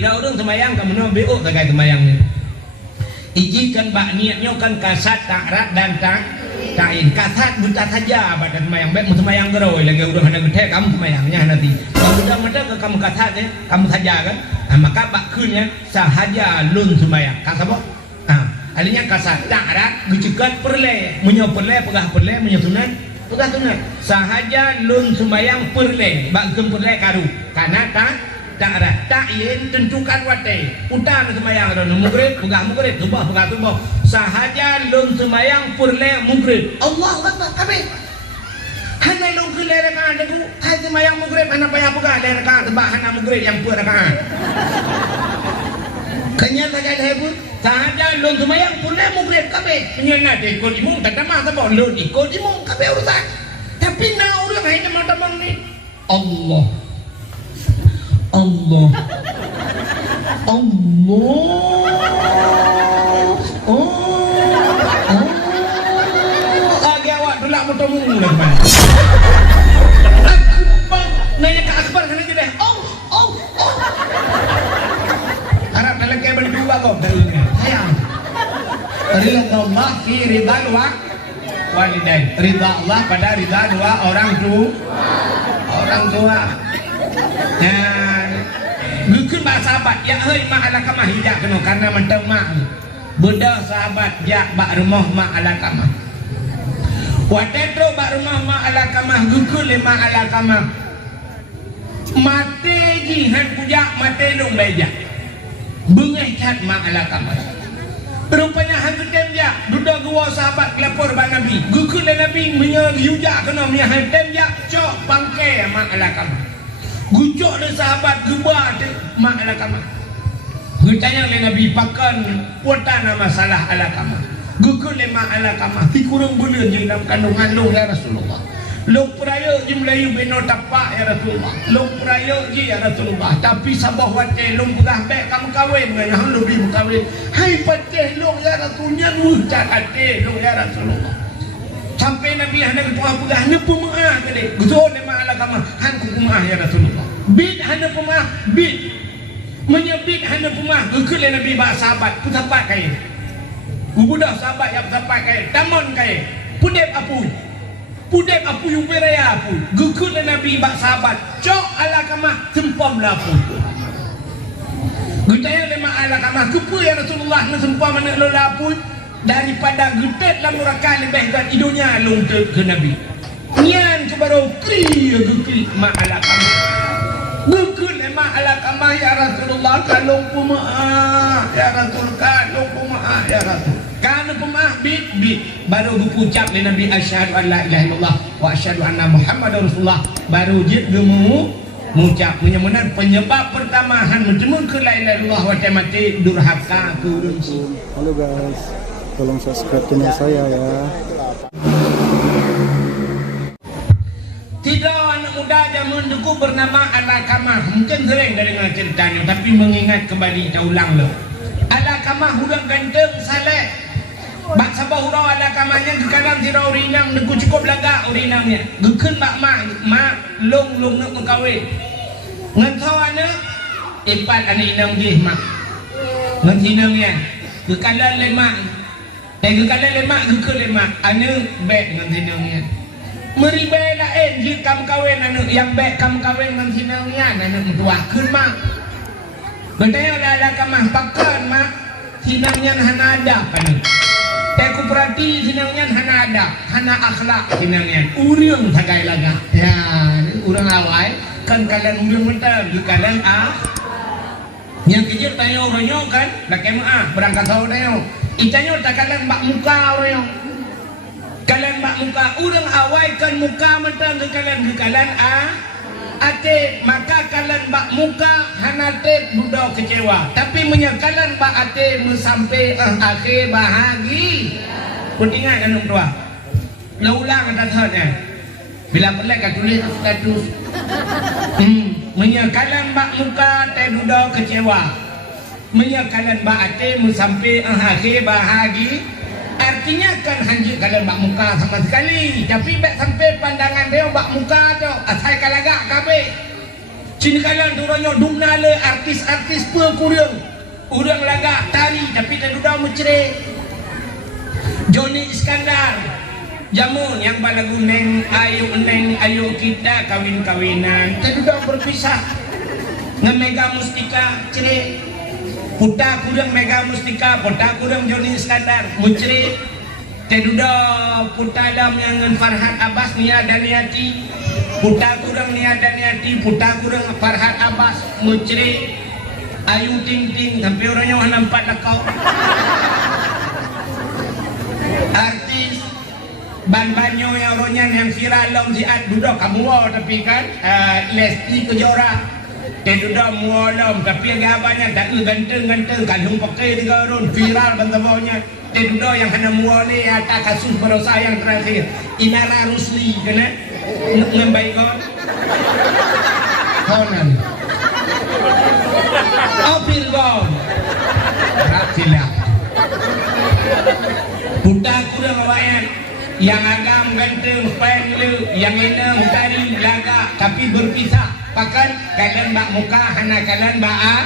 Tidak orang semayang kamu no beok tak kait semayang ni. Ijikan bak niatnya kan kasat takrat dan ta'in. Kasat buta saja badan semayang. Baik mu semayang geroi lagi udah hendak gede kamu semayangnya nanti. Kalau udah mata ke kamu kasat ya, kamu saja kan. Maka bak kunnya sahaja lun semayang. Kata apa? Artinya kasat takrat gucukan perle, munyo perle pegah perle munyo sunat. Pegah sunat. Sahaja lun semayang perle, bak gem perle karu. Karena takrat ta'in tentukan wate utang semayang ada mugrib pegah mugrib tubah pegah tubah sahaja lun semayang purle mugrib Allah Akbar kabeh hana lun ke rakaat aku hai semayang mugrib hana payah pegah rakaat tebak hana mugrib yang pur rakaat kenya saja dah pun sahaja lun semayang purle mugrib kabeh penyana de ikut imam tak tamah sabok lun ikut imam kabeh urusan tapi na urang hai teman-teman ni Allah Allah lagi awak dulak bertemu lah teman nanya ke akbar sana je deh harap dalam kayak berdua kau sayang ridha Allah fi ridha walidain ridha Allah pada ridha dua orang tua Gukun bak sahabat ya hei mak ala kamah hijak kena karena mentau mak beda sahabat ya bak rumah mak ala kamah watetro bak rumah mak ala kamah gukun le mak ala kamah mate jihan pujak mate lung beja bengeh cat mak ala kamah rupanya hantu temja duda gua sahabat lapor bak nabi gukun le nabi menyujak kena menyahan temja cok bangke mak ala kamah gucok dan sahabat gebar mak ala kamah gutanya oleh Nabi pakan puatan masalah ala kamah gukun le mak ala kamah ti kurang bulan je dalam kandungan lu ya Rasulullah lu peraya je Melayu beno tapak ya Rasulullah lu peraya je ya Rasulullah tapi sabah wate lu pegah bek kamu kahwin dengan yang lu beri kahwin hai pateh lu ya Rasulullah nucat ate lu ya Rasulullah sampai Nabi hendak ketua pegah nepu maah tadi gusol le mak ala kamah han ku maah ya Rasulullah bid hana pemah bid menyebit hana pemah gukul Nabi ba sahabat putapat kai budak sahabat yang putapat kai tamon kai pudep apu yang beraya apu gukul Nabi ba sahabat cok ala kamah sempam lapu gutaya lema ala kamah kupu ya Rasulullah na sempam mana lo lapu daripada getet la muraka lebih kan idunya lung ke Nabi nian ke baru kri gukul ma ala kamah gukul ema ala kamah ya Rasulullah kalung pumaah ya Rasul kalung pumaah ya Rasul kana pumaah bit baru gupucap le Nabi asyhadu an la ilaha illallah wa asyhadu anna muhammadar rasulullah baru jid gemu mengucap menyamanan penyebab pertamahan menjemur ke la ilaha illallah wa mati durhaka kurunsi. Halo guys, tolong subscribe channel saya ya. Tidak anak muda zaman dulu bernama Alakamah. Mungkin sering dari dengar ceritanya, tapi mengingat kembali kita ulang lo. Alakamah hurang ganteng saleh. Bak sabah hurau Alakamahnya ke kanan sirau urinang deku cukup laga urinangnya. Gekun bak mak long nak mengkawin. Ngan tawana empat anak inang dia mak. Ngan inangnya ke kanan lemak. Dan ke kanan lemak gekun lemak. Anu bek ngan inangnya. Meribai lain je kam kawin anak yang baik kam kawin dengan sinangnya anak tua kun mak betanya ada kamah pakan mak sinangnya hana ada kan aku perhati sinangnya hana ada hana akhlak sinangnya urang sagai laga ya urang awai kan kalian urang bentar di kalian yang kecil tanya orangnya kan dak kemah berangkat tahu tanya itanya tak kalian bak muka orangnya kalian mak muka urang awai kan muka mentang ke kalian ate maka kalian mak muka hanate budak kecewa tapi menyakalan bak ate sampai akhir bahagi pentingan anu dua la ulang datanya bila pelek ka tulis status menyakalan bak muka te budak kecewa menyakalan bak ate sampai akhir bahagi. Artinya kan hanjir kalian bak muka sama sekali tapi bak sampai pandangan dia bak muka tu asal kalagak kabeh Cina kalang tu orangnya dumnala artis-artis pe kurang. Urang lagak tari tapi tak duda mencerai. Johnny Iskandar Jamun yang balagu neng ayu kita kawin-kawinan tak duda berpisah. Ngemega mustika cerai. Puta kurang mega mustika, puta kurang Johnny Iskandar mencerai. Tak duda puta dam yang Farhad Abbas Nia dan Niati. Puta kurang Nia dan Niati, puta kurang Farhad Abbas mencerai. Ayu Ting Ting sampai orangnya nampak nak kau. Artis Ban Banyo yang orangnya yang viral lom siat duduk kamu tapi kan Lesti Kejora dia duduk mualam tapi agak banyak tak ganteng kalung pakai tiga orang viral bantawanya dia duduk yang kena muali atas kasus berosa yang terakhir Inara Rusli kena ngembai kau konan Opil Gon Raksila Buta kurang awayan yang agam ganteng penlu yang enam tari laga tapi berpisah pakan kalian bak muka hana kalian bak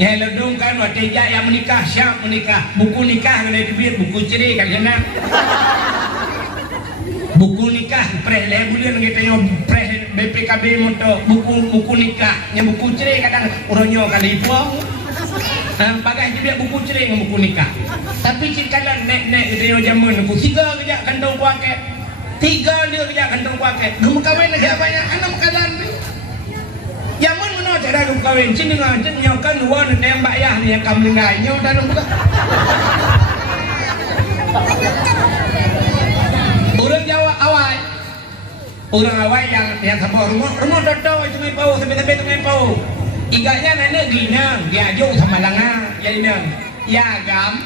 ya ledung kan waktu yang menikah siap menikah buku nikah kena dibit buku cerai kalian nak buku nikah preh bulan kita yo preh BPKB moto buku nikah yang buku cerai kadang orangnya kali puang pakai dia buku cerai dengan buku nikah tapi cikalan nek dia zaman aku tiga kerja kantong kuaket tiga dia kerja kantong kuaket gemu kawin lagi banyak anak kalan zaman mana cara gemu kawin cini ngajin nyokan dua nembak ya ni yang kamu ngainya dalam buka orang Jawa awal orang awal yang sama rumah dodo itu ngepau sampai ngepau iganya nenek ginang dia jauh sama langa ya inang ya agam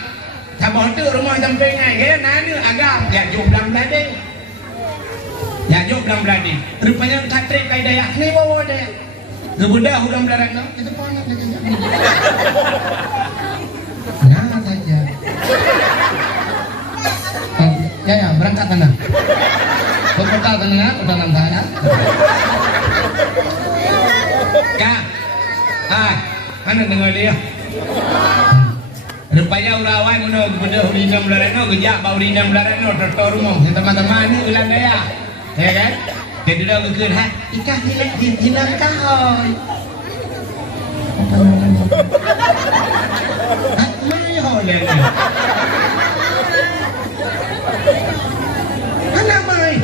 sama tu rumah sampai ngai dia nana agam dia jauh belang belade ya jauh belang belade rupanya katrik kai dayak ni bawa dia gebudah hudang belaran no itu pun nak nah saja ya berangkat sana berangkat sana udah sana ya mana dengar dia rupanya urawan mana bedah urinam belarano gejak bau urinam belarano doktor rumah teman-teman ni ulang daya ya kan dia sudah geger ikah hilang kahoi mana ya oleh mana mai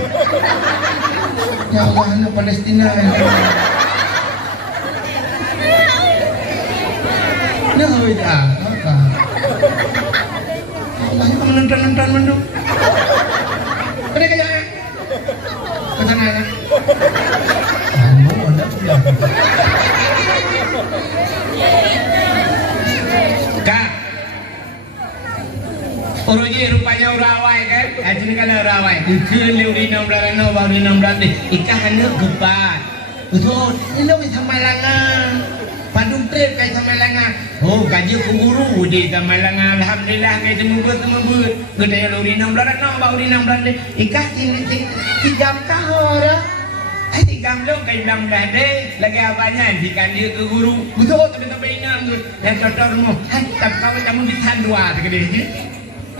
ya Allah anak Palestina nah oi dah apa Allah ini menonton mendung ada kayak ke sana kan kamu ada kak orangnya rupanya urawai kan ajin kan urawai dukun liurinam belarano baurinam belande ikah hanya gebat betul ini lo bisa malangan Padung trip kay sa Malanga. Oh, gaji ko guru di sa Malanga. Alhamdulillah kay semubut. Gede lo rinang blaran no, bau rinang blaran. Ikah tigam kahora. Ay tigam lo kay blang blade. Lagi apanya dikan dia ke guru. Betul tapi inam tu. Yang cotor mo. Hai, tapi kamu kamu bitan dua gede je.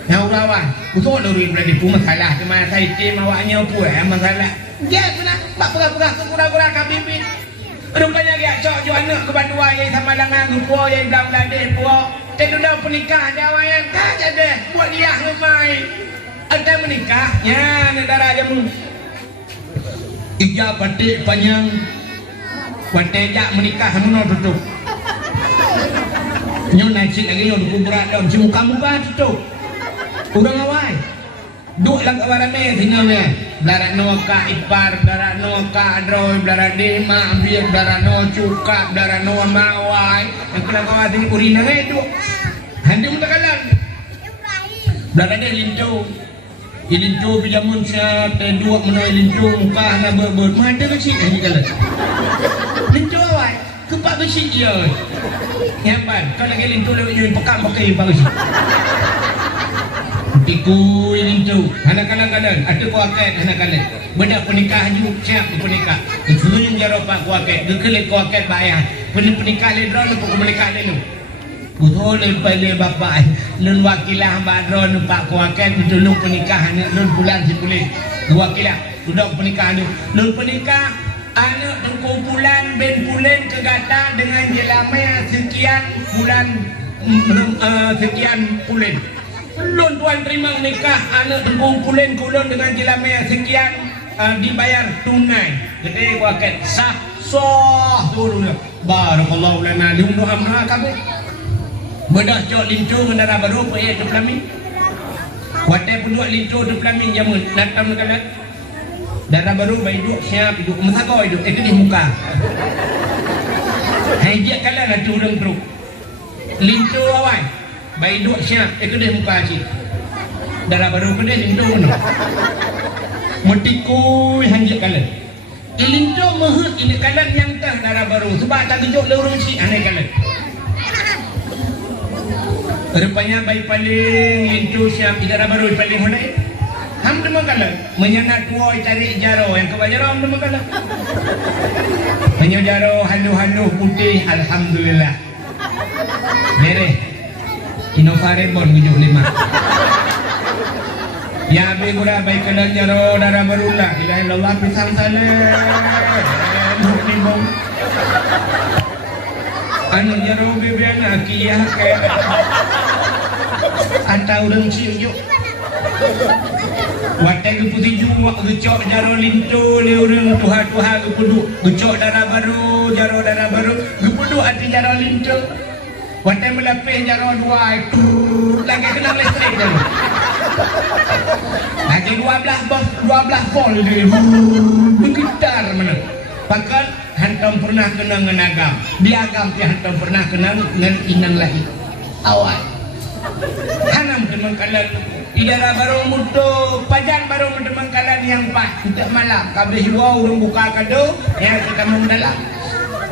Yang urawan. Betul lo rin blade pun masalah. Cuma saya tim awaknya apa masalah. Dia benar. Bak pura-pura kurang-kurang kabibin. Rupanya dia cok jual nak ke Bandua yang sama dengan rupa yang belang-belang puak. Tentulah penikah Jawa yang kaya deh buat dia rumai. Ada menikahnya negara jamu. Ija batik panjang. Watejak menikah sama tutup. Nyo nacik lagi nyo kuburan daun muka-muka tutup. Urang awal. Duk lang kawarame tinggalnya. Belarak no ka ipar, belarak no ka adroy, belarak dema, biar belarak no cuka, belarak no mawai. Yang kena kawat ini urina itu. Handi muda kalan. Belarak dia lintu. Ilintu pijamun siap, dua menoi lintu muka hana ber mana kecil ini kalan. Lintu awai, kepak kecil dia. Nyaman, kalau lagi lintu lewat yun pekan pakai bagus. Tiku ini tu, anak kalang-kalang, ada kuaket anak kalang. Benda penikah ju siap penikah. Seluruh jaro pak kuaket, gekele kuaket bayar. Penikah le drone pun menikah le lu. Betul le bapak, lun wakilah badron pak kuaket ditolong penikah anak lun bulan sebulan. Wakilah sudah penikah lu. Lun penikah anak kumpulan ben bulan kegata dengan jelamnya sekian bulan sekian bulan. Lun tuan terima nikah anak kumpulan kulon dengan jelamnya sekian dibayar tunai. Gede waket sah sah turun. Barakallahu lana lium doa mana kabeh. Bedah cok lincu menara baru payah deplamin. Watai penduduk lincu deplamin jamun natam kalat. Darah baru bayi duk siap duk mesako duk di muka. Hai dia kalah lah turun teruk. Lincu awal. Bayi duk siap di muka si. Darah baru kedai lincu mana? Metikui hanjak kalah. Lincu mahut ini kalah yang tah darah baru. Sebab tak kejut lurus si aneh kalah. Rupanya bayi paling lincu siap darah baru paling mana? Ham demang kalah menyengat tuai cari jaro yang kebajaro ham demang kalah. Menyojaro halu-halu putih alhamdulillah. Mere Inofare bon 75. Ya be gura baik kalah jaro darah barulah. Ilahi Allah pisang saleh. Limong. Anu jaro bebiana kiyah ke. Anta urang ciu. Watai ke putih jua gecok jaro lintu leureng tuha-tuha gepuduk gecok darah baru jaro darah baru gepuduk hati jaro lintu watai melapih jaro dua lagi kena listrik kan lagi 12 volt dia bergetar mana pakat hantam pernah kena ngenagam diagam ti hantam pernah kena ngen inan lagi awal hanam teman kalan idara baru mutu pajan baru mendeman kalan yang pas tidak malam kabeh dua urung buka kado ya kita mau dalam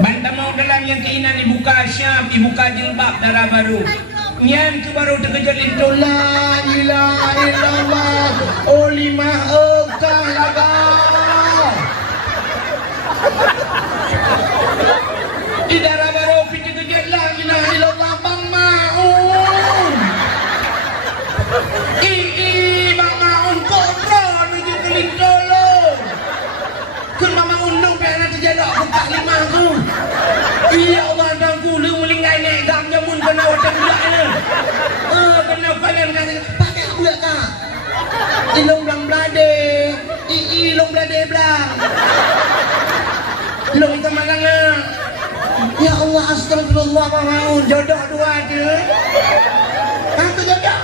banta mau dalam yang keinan dibuka syam dibuka jilbab darah baru nyan ke baru terkejut itu la ilaha illallah olimah ekah laga idara baru pergi kejut la ilaha illallah bang maun bang maun kobra nuju ke lintolo kun bang maun nung pihak terjadak buka lima tu iya Allah dangku lu melingai nek gam jamun kena wadah budak ni kena kalian kata pakai aku ya kak ilong belang belade ilong belade belang ilong itu malang ya Allah astagfirullah bang maun jodoh dua tu aku jodoh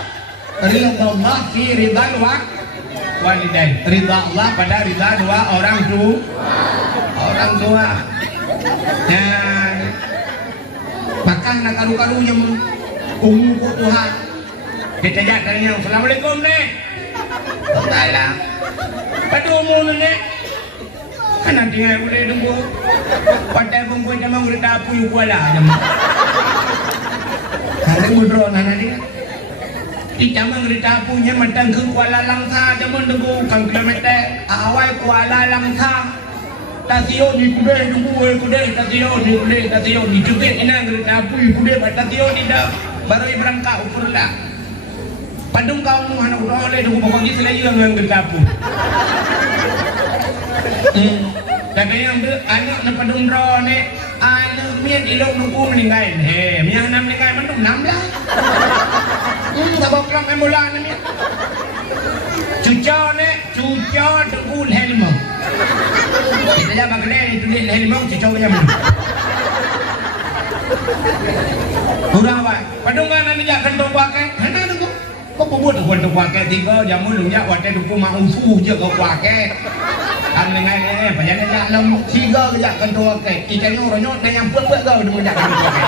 ridha Allah fi ridha walidain ridha Allah pada ridha dua orang tua dan bahkan nak karu-karu yang umum Tuhan kita jatuh yang Assalamualaikum nek Taala pada umum nek kan nanti yang boleh tunggu pada pun jaman kereta apu yang kuala jaman hari mudro nanti di jaman kereta apunya matang ke Kuala Langsa jaman tunggu kan kilometer awal Kuala Langsa tasio ni kude tunggu kude tasio ni juga ina kereta apu kude tasio ni dah baru berangkat ukur lah padung kau mu anak udah oleh tunggu pokok ni selayu yang kereta apu tapi yang tu anak nak padung draw ni anak mian ilok nunggu meninggal mian nam meninggal mantu 6 lah tak bakal emula ni mian cuca tunggu helmong kita jangan pakai itu dia helmong cuca macam mana kurang apa padungan ni jak kentong pakai mana tunggu kau buat kentong pakai tiga jamu lu jak wadah tunggu mau usu je kau pakai am dengan ni pajan jak lam tiga jak kentong pakai ikan orang yang pek kau dengan jak kentong pakai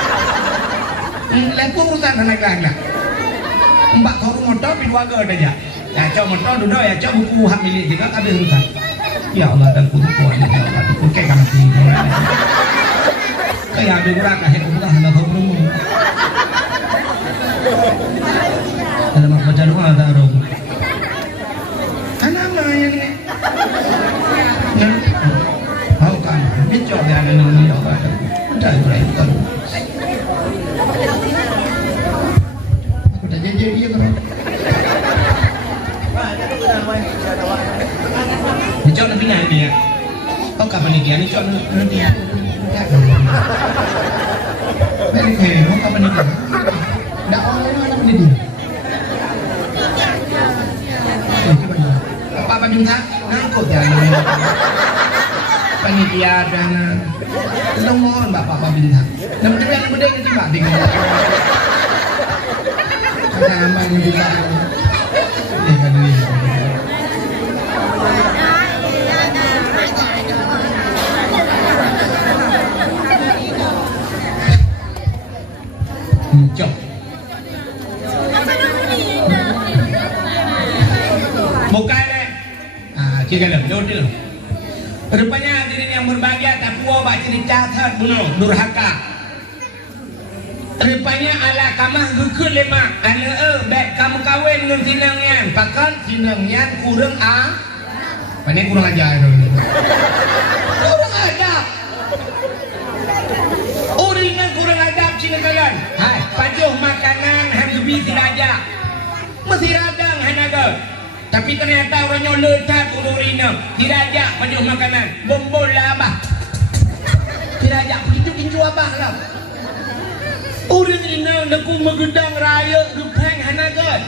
lepas urusan naik lah mbak kau motor pi dua ke aja ya cok motor duduk ya cok buku hak milik juga habis urusan ya Allah dan kudu kuat ya Allah kudu kayak kamu sih kayak ada berat lah yang udah hendak kau belum dalam baca doa ada roh cok dia anak ni apa? Dah itu kan. Aku dah jadi dia kan. Ni cok nak pindah dia. Kau kapan ni dia? Ni cok nak dia. Balik ke, kau kapan ni dia? Dah orang mana ni dia? Apa bintang? Ngangkut ya. Panitia dan tolong mohon Bapak bintang. Dan betul yang muda kita Pak dengan. Ada aman juga. Dengan ini. Jom. Bukan Cikgu dalam jodoh. Rupanya hadirin yang berbahagia tak puas bak cerita thad bunuh durhaka. Rupanya ala kamah gukul lemak. Ana baik kamu kawin dengan sinangyan. Pakan sinangyan kurang Pani kurang ajar tu. Kurang ajar. Urinan kurang adab cina kalian. Hai, pajuh makanan hambi tidak ajar. Mesti radang hanaga. Tapi ternyata orangnya letak urina, dirajak pada makanan, bombola abah. Dirajak begitu kincu abah lah. Urina naku megedang raya gepeng hanagat.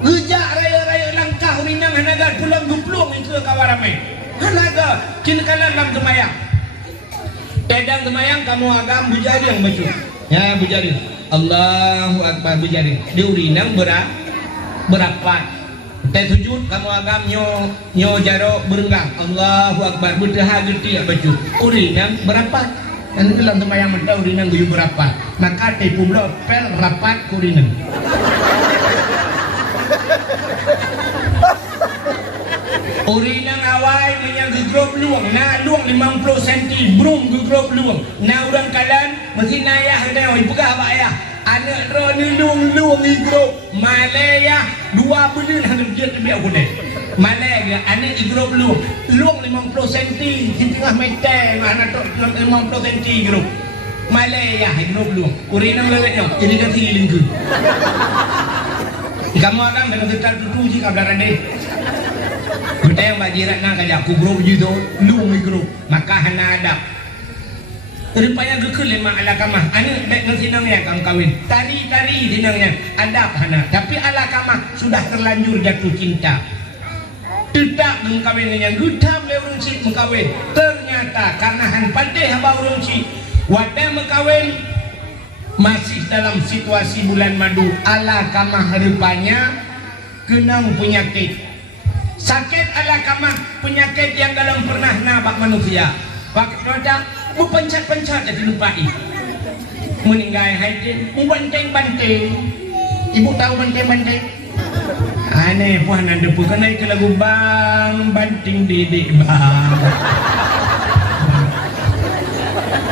Gejak raya-raya langkah urina hanagat pulang geplung itu kawaramai. Hanagat kinakalan dalam semayang. Pedang semayang kamu agam bujari yang baju. Ya bujari. Allahu Akbar bujari. Di urina berapat. Dan sujud kamu agam nyo jaro berenggang. Allahu Akbar berdeha geti baju. Urinang berapat. Dan dalam sembahyang mentau urinang guyu berapat. Maka tipu blok pel rapat urinang. Urinang awal menyang gegrop luang. Nah luang 50 cm brum gegrop luang. Nah orang kalan mesti nayah dah pegah apa ayah. Anak roni luang igro Malaya 2 bulan hendak dia biar gune Malaya anak igro luang 50 cm setengah meter anak tu 50 cm igro Malaya igro luang urinang lewetnya jadi dah hiling ke kamu akan dengan setar tutu jika darah deh kita yang bajirat nak kajak kubro judo luang igro maka hana adab. Rupanya gekul lemak ala kamah. Ani baik dengan sinangnya kamu kawin. Tari-tari sinangnya. Adab hana. Tapi ala kamah sudah terlanjur jatuh cinta. Tidak mengkawin dengan gudam le urung cik mengkawin. Ternyata karena han pandai haba urung cik. Wadah mengkawin masih dalam situasi bulan madu. Ala kamah rupanya kenang penyakit. Sakit ala kamah penyakit yang dalam pernah nabak manusia. Pak Roda pencat-pencat jadi lupai meninggal hati banteng-banteng. Ibu tahu banteng-banteng? Aneh puan anda pun kena ke lagu bang banting dedek bang.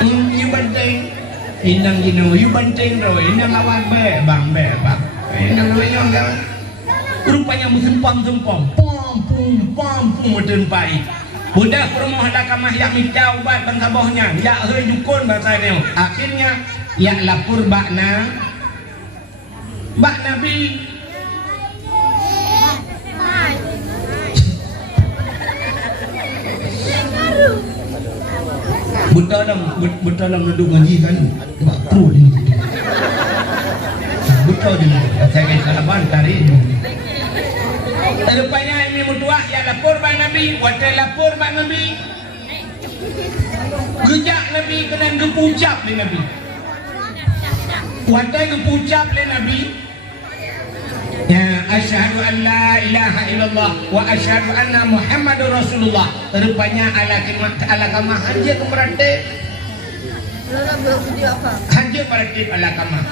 You banteng inang gino you banteng roh inang lawan be bang inang luenya enggak rupanya musempam pom meden pai. Budak rumah ada kamah yang minta ubat bangsa bawahnya, ya hei dukun bahasa dia. Akhirnya ya lapor bak Nabi. Buta dalam duduk ngaji kan, bak pro ini. Buta dia, saya kena salaman tarik. Rupanya ini mutuah ya lapor bak Nabi, wadah lapor bak Nabi. Gejak Nabi kena gepucap le Nabi. Wadah gepucap le Nabi. Ya asyhadu an la ilaha illallah wa asyhadu anna Muhammadur Rasulullah. Rupanya ala kamah hanja kemerate. Hanja merate ala kamah.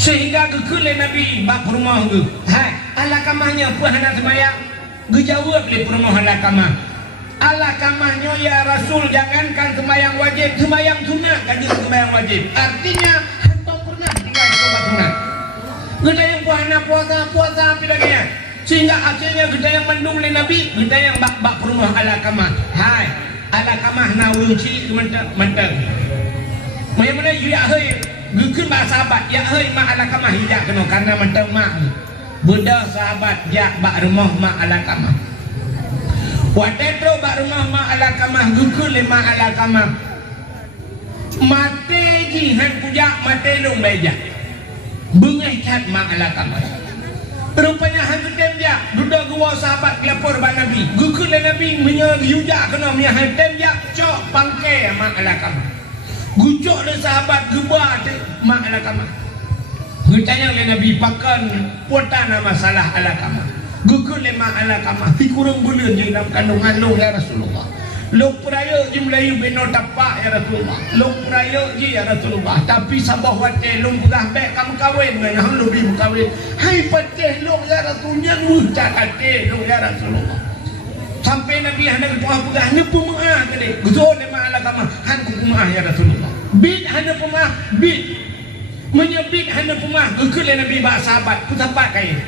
Sehingga gekule Nabi bak rumah ge. Hai, ala kamahnya pun hendak sembahyang. Gejawab le rumah ala kamah. Ala kamahnya ya Rasul jangankan sembahyang wajib, sembahyang sunat kan sembahyang wajib. Artinya hantam pernah tinggal sobat sunat. Kita yang puasa pilihnya. Sehingga akhirnya kita yang mendung le Nabi, kita yang bak rumah ala kamah. Hai, ala kamah na ulun ci mentang mai mana ya hei gukun ba sahabat ya hei ma ala kamah hijak kena karena mentang mak benda sahabat jak bak rumah ma ala kamah watetro bak rumah ma ala kamah gukun le ma ala kamah mate ji han puja mate long beja bengai cat ma ala kamah rupanya hantu temja duda gua sahabat lapor ba nabi gukun le nabi menya yuja kena menya han temja cok pangke ma ala kamah gucok le sahabat gebah mak ala kamah gutanya le nabi pakan potana masalah ala kamah gukun le mak ala kamah ti kurang bulan je dalam kandungan long ya Rasulullah long peraya je Melayu beno tapak ya Rasulullah long peraya je ya Rasulullah tapi sabah wate long pegah bek kamu kahwin dengan lu di kahwin hai pateh long ya Rasulullah ngucak ate long ya Rasulullah sampai Nabi hendak pegah ni pemaah ke dek guzon le mak ala kamah han ku pemaah ya Rasulullah bid hana pemaah bid menyebit hana pemaah gukun le Nabi ba sahabat ku sahabat kai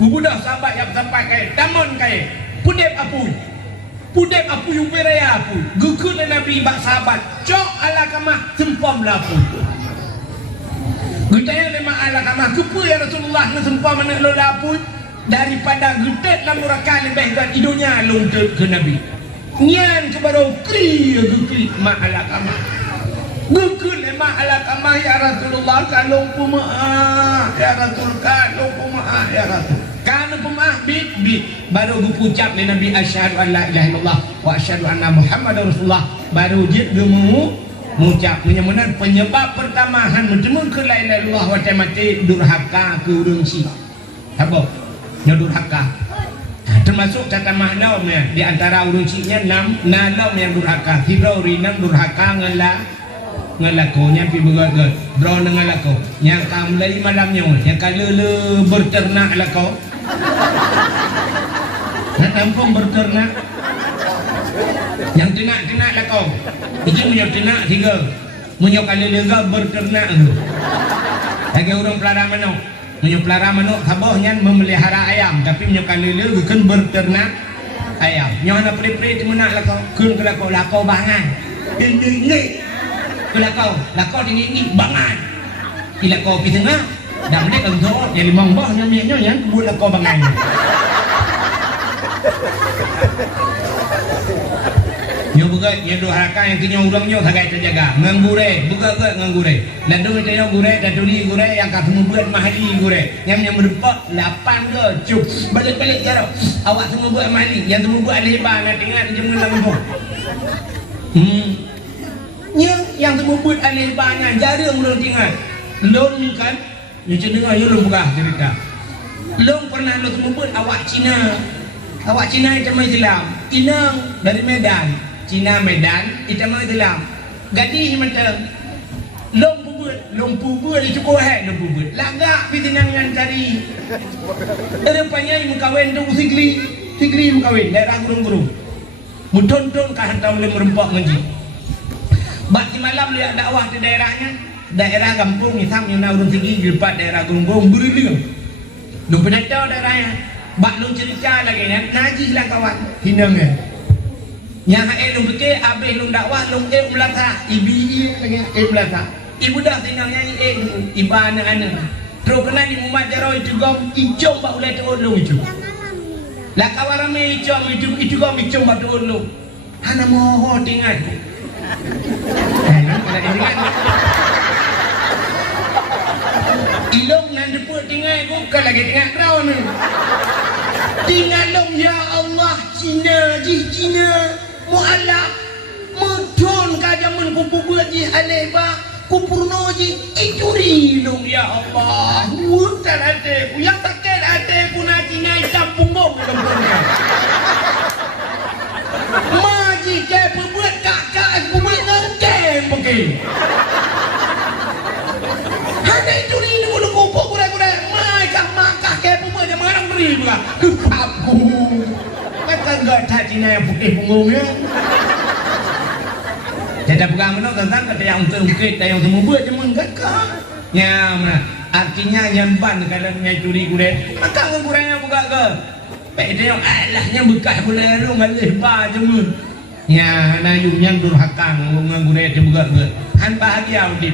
ku budak sahabat yang sampai kai tamon kai pudep apu yung beraya apu gukun le Nabi ba sahabat cok ala kamah sempom lapu gutaya le mak ala kamah kupu ya Rasulullah na sempom mana lo lapu daripada gedet lamu raka lebih kat idonya long ke Nabi nyan ke baru kri gukri mak ala kamah gukun mak ala kamah ya Rasulullah kalong pemaah ya Rasul kalong pemaah ya Rasul kan pemaah bit baru gupucap le Nabi asyhadu an la ilaha illallah wa asyhadu anna muhammadar rasulullah baru jid gemu mengucap menyamanan penyebab pertama han menjemun ke la ilaha illallah wa mati durhaka ke urang si apa durhaka termasuk kata makna di antara urusinya 6 nalam yang durhaka hibra rinam durhaka ngelakonya pi begat bro ngelako yang kam lai malamnya yang kalele berternak lako nak tampung berternak yang tenak lako iki punya tenak 3 punya kalele berternak tu lagi orang pelara manuk punya pelara manuk kabohnya memelihara ayam tapi punya kalele bukan berternak ayam nyonya pri-pri temenak lako kun lako bangan ini lakau tinggi bangan ilakau pi tengah dah mendek untuk yang limang bah nyanyi yang kebun lakau bangan nyo buka yang dua haraka yang kenyang urangnya sagai terjaga nganggure buka nganggure landu macam gure dan tuli gure yang kat semua buat mahali gure yang berdepak 8 ke cuk balik jaro awak semua buat mahali yang semua buat lebar nak tinggal di jemur lampung yang terbubut alih banyak jarang belum tinggal long kan macam dengar ya long buka cerita long pernah lo terbubut awak Cina itu Islam inang dari Medan Cina Medan itu Islam gadis macam long bubut itu kohek long bubut lagak pitinang yang cari rupanya yang kawin tu sigli kawin daerah gurung muton-ton kah hantam le merempak ngaji Bak malam lihat dakwah di daerahnya, daerah kampung hitam yang naurun tinggi di depan daerah Gunung beriling. Lu pernah tahu daerahnya? Bak lu cerita lagi ni, najis lah kawan, hinangnya. Yang lu betul, abis lu dakwah, lu belakang, ibi lagi, belakang. Ibu dah tinggalnya iba anak-anak. Terus kena di umat jaro itu gom, icom bak ulai tu lu itu. Lah kawan ramai icom itu gom icom bak tu lu. Hana moho tinggal. Ilong nan deput tinggal bukan lagi tengah kau ni. Tinggal long ya Allah Cina mualaf mudon kajaman kupu buat ji aleba kupurno ji ituri long ya Allah. Wutan ate ku yang takkan ate ku na Cina campung bom kampungnya. Maji ke pembuat kakak pembuat ngangkeng mungkin. Hanya itu ni mulu kupuk kuda-kuda. Makah ke pembuat yang mengarang beri pula. Kapu. Kata enggak tak Cina yang putih punggungnya. Jadi pegang mana tentang kata yang terungkit dan yang semua buat cuma enggak kah? Ya mana? Artinya nyamban kalau nyai curi kuda. Maka ngurangnya buka ke? Baik dia yang alahnya bekas boleh lu ngalih ba jemun. Ya, na yung yang durhaka nganggur dia juga. Han bahagia udip.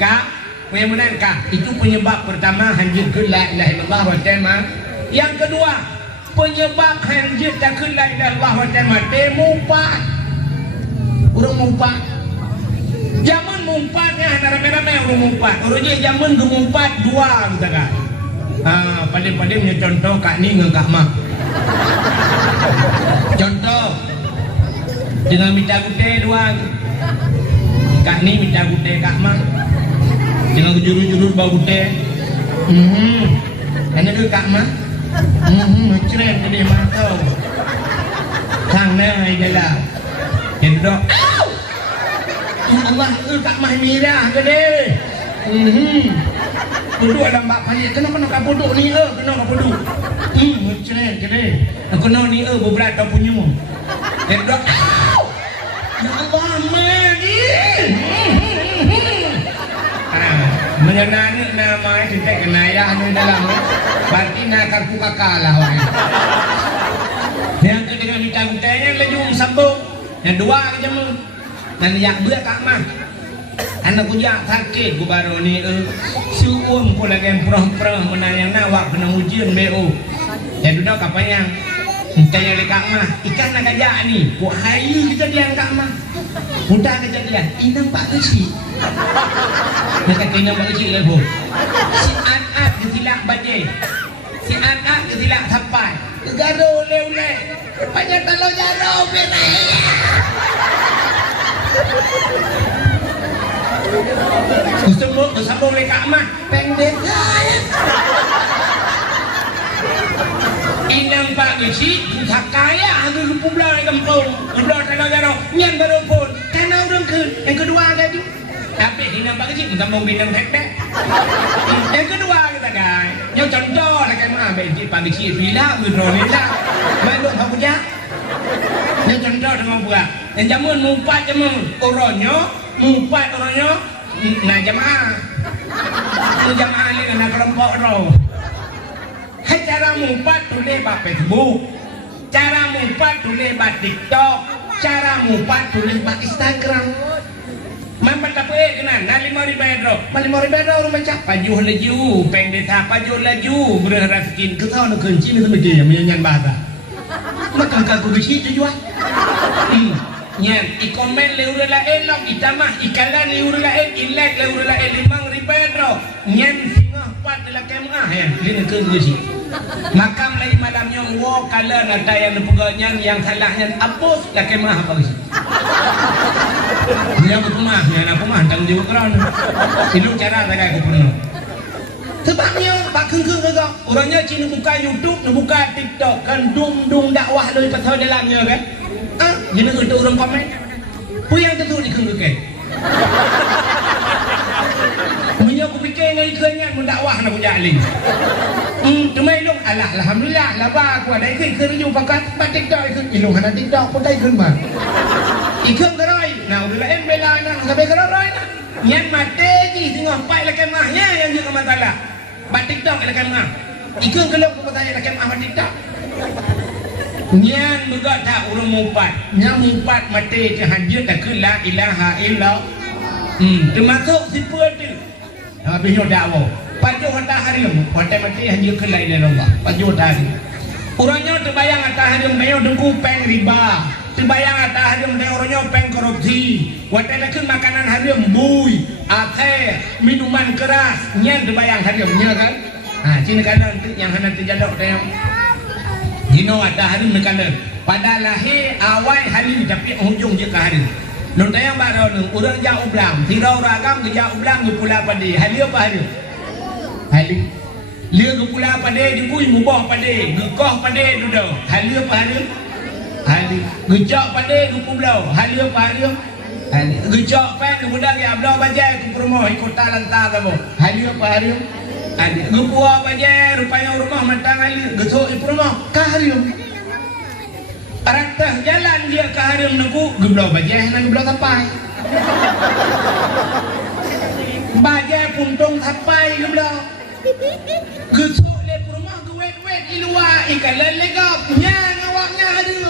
Kak, mudah-mudahan kak, itu penyebab pertama hanjir ke la ilaha illallah wa ta'ala. Yang kedua, penyebab hanjir tak ke la ilaha illallah wa ta'ala demumpat. Orang mumpat. Zaman mumpatnya rame-rame orang mumpat. Orangnya zaman gemumpat dua kita kan. Pada-pada punya contoh kak ni dengan kak mak. Contoh dengan minta gede dua. Kak ni minta gede kak mak. Dengan jurus-jurus bau gede. Hanya tu kak mak. Cerem gede mak kau. Sang nai jelah. Yang duduk. Ya Allah, kak mah mirah gede. Duduk dalam bak palik. Kenapa nak duduk ni? Kenapa duduk? Cerem gede. Kenapa ni berat kau punya. Yang duduk. Ya Allah, magi. Mengenai nama kita kenaya ni dalam. Berarti nak kartu kakak lah orang. Yang ketiga minta gudanya lejung sambung. Yang dua jamu. Dan yang dua kak mah. Anak kujak sakit ku baru ni suum ku lagi perah-perah menayang nawak kena ujian BO. Yang duduk apa yang tanya oleh kak mah, ikan nak gajak ni ku hayu kita dia kak mah. Mudah kejadian inang pak kecil. Nak kata inang pak kecil lah bu. Si anak kesilak bajai. Si anak kesilak sampai. Garo le-le. Banyak kalau jaro berai. Kesambung oleh kak mah pendek inang pak kecil tak kaya harga kepulau di kampung kepulau kalau jaro nyan baru pun karena orang ke yang kedua gaji tapi inang pak kecil sambung bintang pek-pek yang kedua kita guys yang contoh lah kayak mah benci pak kecil bila berdroni lah malu apa punya yang contoh dengan buah yang jamun mumpat jamun orangnya mumpat orangnya nah jamaah ni nak kelompok roh. Hai cara mumpat tulis bab Facebook, cara mumpat tulis bab TikTok, cara mumpat tulis bab Instagram. Mampat apa kena? Na 5.000 euro. 5.000 euro orang macam pajuh laju, pendek pajuh laju, berharap skin ke tahu nak kunci ni semua dia menyanyian bahasa. Maka kau besi tujuan. Nyan, ikomen leura lain lok, itamah ikalan leura lain, ilek leura lain 5.000 euro. Nyan singa 4 dalam kemah ya, dia nak kunci. Makam lain malamnya wo kala ada yang pegawainya yang salahnya hapus lah kemah apa sih? Dia berkumah, yang aku mah tanggung jawab kerana. Itu cara saya aku penuh. Sebabnya tak kengkeng ke kau. Orangnya cina buka YouTube, buka TikTok kan dung dakwah dari pasal dalamnya kan. Jadi untuk orang komen. Puyang tentu dikengkeng. Punya aku fikir dengan ikannya mendakwah nak punya alim. Cuma ilung alhamdulillah laba aku ada ikan kerja pakai TikTok ikan ilung ada TikTok pun tak ikan mah. Ikan kerai. Nah udah lain bela nak sampai kerai nak. Yang mati je tengah pai lah kemahnya yang juga masalah. Bat TikTok lah kemah. Ikan kalau aku bertanya lah kemah TikTok. Yang juga tak urung mumpat. Yang mumpat mati je hadir tak ke la ilaha illallah. Termasuk si tu. Habis yo dakwah. Pajuh hatta harim. Pada mati hadir ke la ilaha illallah. Pajuh hari. Orangnya terbayang hatta harim mayo dengku peng riba. Terbayang hatta harim dia orangnya peng korupsi. Wadai kun makanan harim bui, air, minuman keras. Nyan terbayang harimnya kan? Cina kanan yang hendak terjaduk dia. Dino ada harim kanan. Pada lahir awal harim tapi hujung je ke harim. Nung tayang baru nung orang jauh belang, tirau ragam ke jauh belang ke Pulau Padi. Halim apa halim? Halim. Lia ke Pulau Padi dibui mubah Padi, gekoh Padi duduk. Halim apa halim? Halim. Gejak Padi ke Pulau. Halim apa halim? Halim. Gejak pen ke budak ya Abdul Bajai ke rumah ikut talanta kamu. Halim apa halim? Halim. Gepuah Bajai rupanya rumah matang halim. Gesok di rumah kah halim? Rantah jalan dia ke harim nunggu geblau bajai nak geblau tapai. Bajai puntung tapai geblau. Gesok le rumah gewet-wet di luar ikan legap nyang awaknya harim.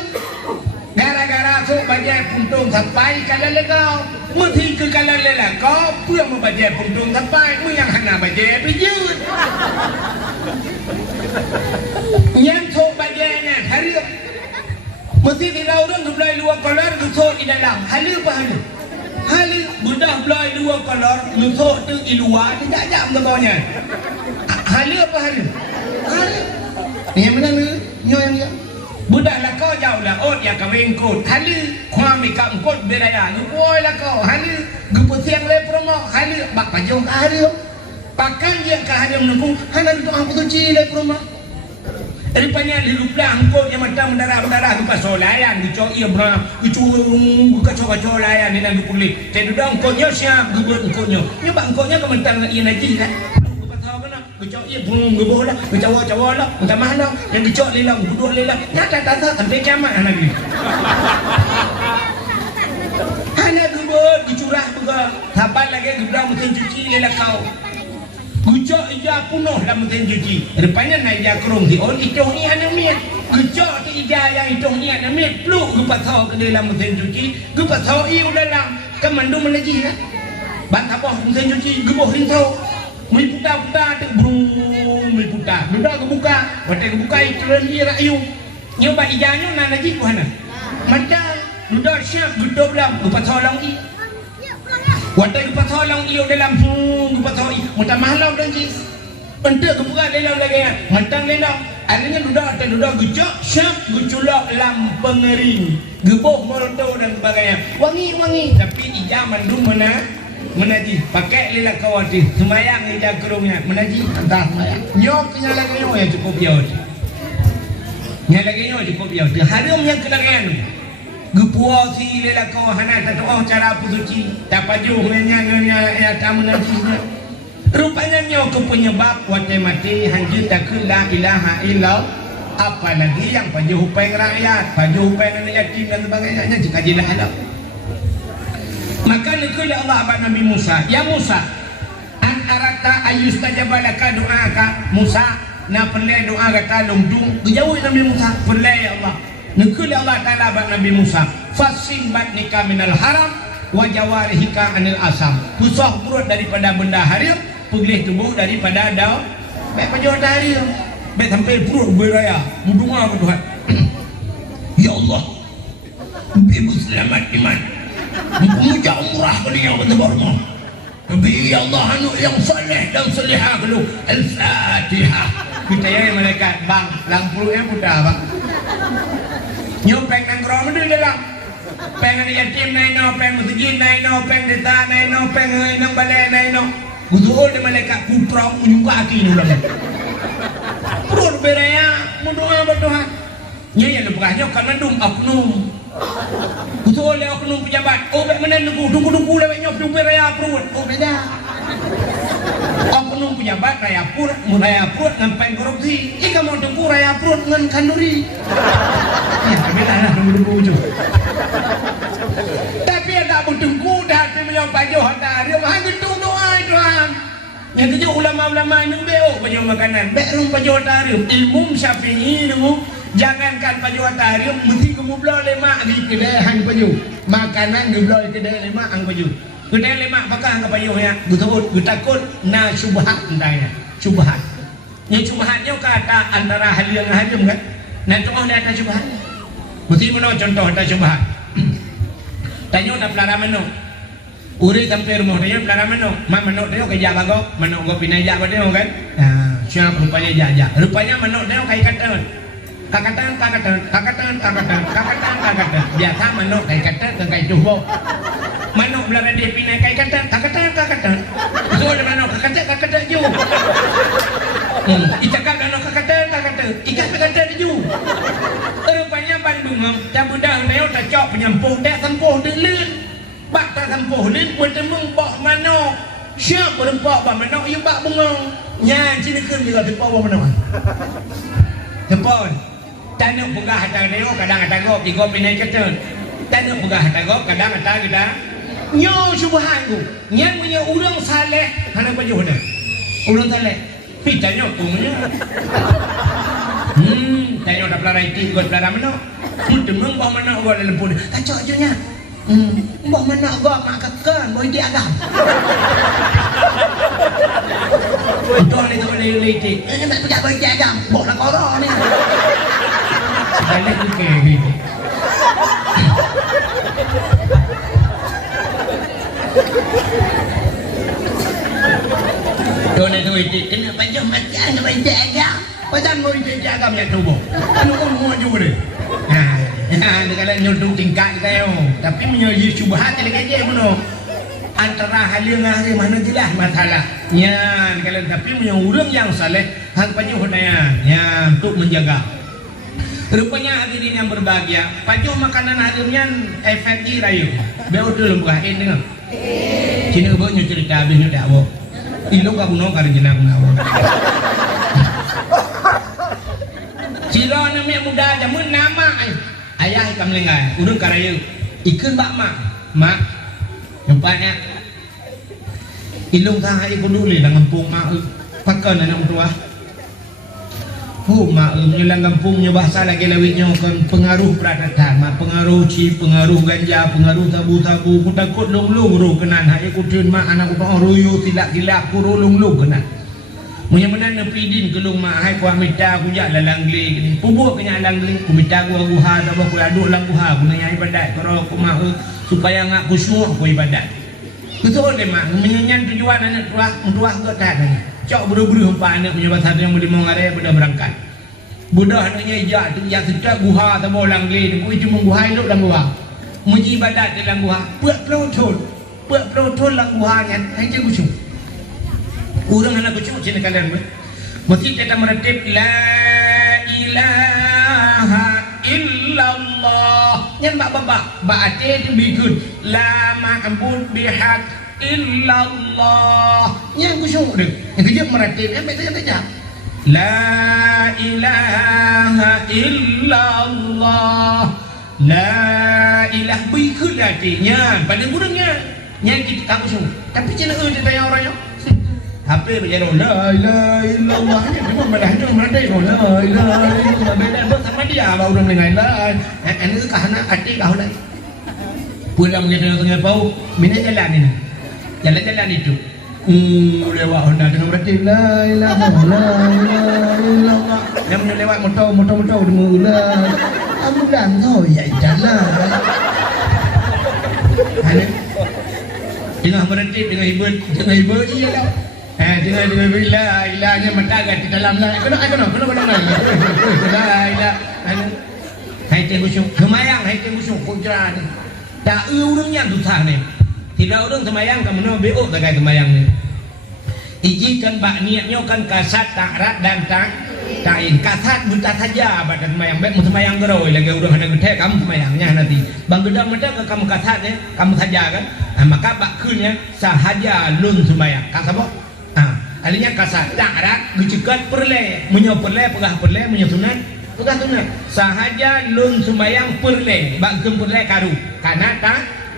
Gara-gara sok bajai puntung sampai kalau lekau mesti ke kalau lekau pun membajai puntung sampai mu yang hana bajai pijut yang thok bajainya hari mesti tidak orang belai luar kolor thok di dalam halu apa halu budak belai luar kolor thok tu di luar tidak jam katanya halu apa halu yang mana ni yang budak lah kau jauh lah ot yang kawin kot halu kuam ikam kot beraya ngoi lah kau halu guputiang le promo halu bak pajong ka halu pakan dia ka halu menunggu halu tu ang putuci le promo rupanya di luplang kot yang macam mendarah ke pasolayan dicok ia bra dicung kacau layan ni nang kulit jadi dong kotnya siap gebut kotnya nyoba kotnya kementang ia naji kan kecok ia burung geboh lah kecawak lah minta mahal yang kecok lelang duduk lelang nyata tata sampai kiamat anak ni hanya gebut dicurah juga sabar lagi gebang mesin cuci lelang kau kecok ija punuh lah mesin cuci rupanya naik ija kerung di on itong ni anak miat kecok tu ija yang itong ni anak miat peluk gepat tahu ke dalam mesin cuci gepat tahu iu dalam kemandung menaji lah bantah boh mesin cuci geboh rintau mai putar tu brum mai putar duda kebuka wate kebuka itren dia rayu nyoba ijanyo na naji ku hana madang duda siap gudob lam ku patolong i wate ku patolong i dalam ku patoi muta mahlau dan ji ente kebuka dalam lagi madang dalam alanya duda gejok siap guculok lam pengering geboh molto dan sebagainya wangi tapi ijaman dum mana menaji pakai lila kawati semayang ija kerumnya menaji entah semayang nyok lagi nyok ya cukup yaud lagi nyok cukup yaud harum yang kenangan gepuasi lila kawahana tatoh cara pusuci tapajuh nganya ya tamunajinya rupanya nyok penyebab wate mati hanjut takul la ilaha illallah apalagi yang pajuh peng rakyat pajuh peng yatim dan sebagainya jika jilah halal. Maka nikul Allah abad Nabi Musa ya Musa an arata ayustajabalaka doaka Musa na perle doa kata lungdung jauh Nabi Musa perle ya Allah nikul Allah taala abad Nabi Musa fasim batnika minal haram wa jawarihika anil asam pusah perut daripada benda haram pulih tubuh daripada daun baik pajuh haram baik sampai perut beraya berdoa ke Tuhan ya Allah ibu selamat iman memuja umrah beliau bertabaruk Nabi Allah anu yang saleh dan salihah dulu Al-Fatihah kita ya malaikat bang lampu yang mudah bang nyopeng nang rom dulu dalam pengen yatim nai no peng masjid nai no peng desa nai no peng nang balai nai no gudul de malaikat kuprong menyuka hati dulu perut beraya mendoa berdoa nya yang berkahnya karena dum oknum betul oleh oknum pejabat oh baik mana tunggu lewat nyop dupe raya perut oh beda oknum pejabat raya perut ngampai korupsi jika mau tunggu raya perut ngan kanduri ya beda lah tunggu je tapi ada bertunggu dah hati menyop pajuh dia mah gitu doa Tuhan yang keju ulama-ulama ini beo pajuh makanan berum pajuh tarif ilmu syafi'i dulu jangankan pajuh tarif mesti kemublol lemak di kedai hang pajuh makanan geblol kedai lemak hang pajuh kedai lemak bakal hang pajuh ya betul takut na syubhat entahnya syubhat yang syubhatnya kata antara hal yang haram kan nah contoh dia ada syubhat mesti mana contoh ada syubhat tanya nak pelara mano uri sampai rumah dia pelara mano mak mano dia kerja bagok mano go pinai jak dia kan siapa rupanya jajak rupanya mano dia kai kata kakatan biasa manuk kai katan ke kai tubuh manuk belakang dia pinai kai katan itu ada manuk kakatan ju icakap manuk kakatan ikat kakatan ju rupanya bandung cabudang neo tak cok penyampuh dah sempuh delun bak tak sempuh delun bertemu bak manuk siap berempak bak manuk you bak bungong nya sini kun juga tepok bak manuk tepok tanuk pegah hata dia kadang hata gop di gop pinai kata tanuk pegah hata gop kadang hata kita nyo subhan ku yang punya urang saleh hana pajuh dah urang saleh pi tanuk punya tanuk dah pelara itu god pelara mana Demang bah mana gua dalam pun. Kacau aja nya. Bah mana gua mak kekan boy di agam. Betul ni tu lelaki. Ini nak pergi boy di agam. Boh nak korang ni. Balik ke ni. Tuan itu itu kena baju macam nak baju agam. Macam mau itu agam yang tubuh. Anu kan mau juga deh. Nah, kalau nyodung tingkat kita yo, tapi menyoji syubhat lagi aja beno. Antara hal yang hari mana jelas masalah. Nya kalau tapi orang yang saleh hang panju hodaya nya untuk menjaga. Rupanya hadirin yang berbahagia, panju makanan hadirnya efek rayu. Beu dulu bukain dengar. Cina beu nyu cerita habis nyu dakwo. Ilung ka buno ka jenang nawo. Cira nama muda jamun nama ayah ikam lengai urang karayu ikeun bak mak tempatnya ilung tah ai kudu le dalam kampung mak pakan anak tua mak nyelang kampungnya bahasa lagi lawitnya kan pengaruh pradatan mak pengaruh pengaruh ganja pengaruh tabu-tabu ku takut long-long ro kenan hai ku teun mak anak ku royo tilak-tilak ku long-long kenan punya mana nepidin kelung mak hai ku minta ku jak lalang gli ni pubuk kenya lalang gli ku minta ku guha tak ku aduk lang guha ku nanya ibadat kalau ku mak supaya ngak khusyuk ku ibadat betul deh mak menyanyian tujuan anak tua ke tak tanya cok buru-buru hempa anak punya bahasa yang boleh mengare pada berangkat budak anaknya ijak tu yang sedap guha tak mau lang gli ku cuma guha elok lang guha muji ibadat di lang guha puak pelotol lang guha nya hai je khusyuk orang anak kecil sini kalian mesti kita meratib la ilaha illallah yang mak bapak ate tu bikun la ma'bud bihaq illallah yang khusyuk dia yang kejap meratib yang baca baca la ilaha illallah la ilah bikun artinya paling kurangnya yang kita khusyuk tapi jangan dia tanya orangnya HP berjalan la ilaha illallah ni memang malahnya meradai la ilaha illallah beda buat sama dia baru orang dengan lain anu kahana hati kau lai pulang kita tengah bau mina jalan ini jalan itu lewat Honda dengan berarti la ilaha illallah yang lewat motor demu la ambulan tu ya jalan anu tengah berhenti dengan ibu iyalah dengan bila ilahnya mendagat di dalam lah kena la ilah hai teh khusyuk semayang hai teh khusyuk kujran tak urangnya susah ni tidak urang semayang kamu no beo tak semayang ni ijikan bak niatnya kan kasat takrat dan ta'in kasat buta saja badan semayang baik semayang geroi lagi urang hendak gede kamu semayangnya nanti bang gedang medak kamu kasat ya kamu saja kan maka bak kunnya sahaja lun semayang kasabok alinya kasat takrat dicegat perle menyau perle pegah perle menyau sunat pegah sunat sahaja lun sembayang perle bak gem perle karu karena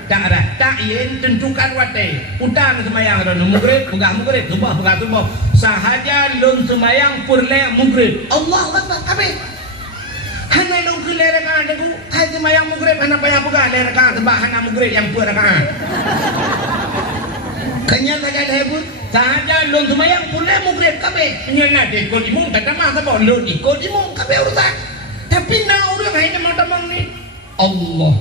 takrat ta'in tentukan wate utang sembayang ada mugrib pegah mugrib subah pegah subah sahaja lun sembayang perle mugrib Allah akbar kabeh hana lun perle rakaat aku hai sembayang mugrib hana payah pegah le rakaat sebab hana mugrib yang per rakaat kenyal saja hebut sahaja lon semayang pulai mugrib kabeh nyana de ikut imung tak mah sabon lon ikut imung kabeh urusan tapi na urang hai nama tamang ni Allah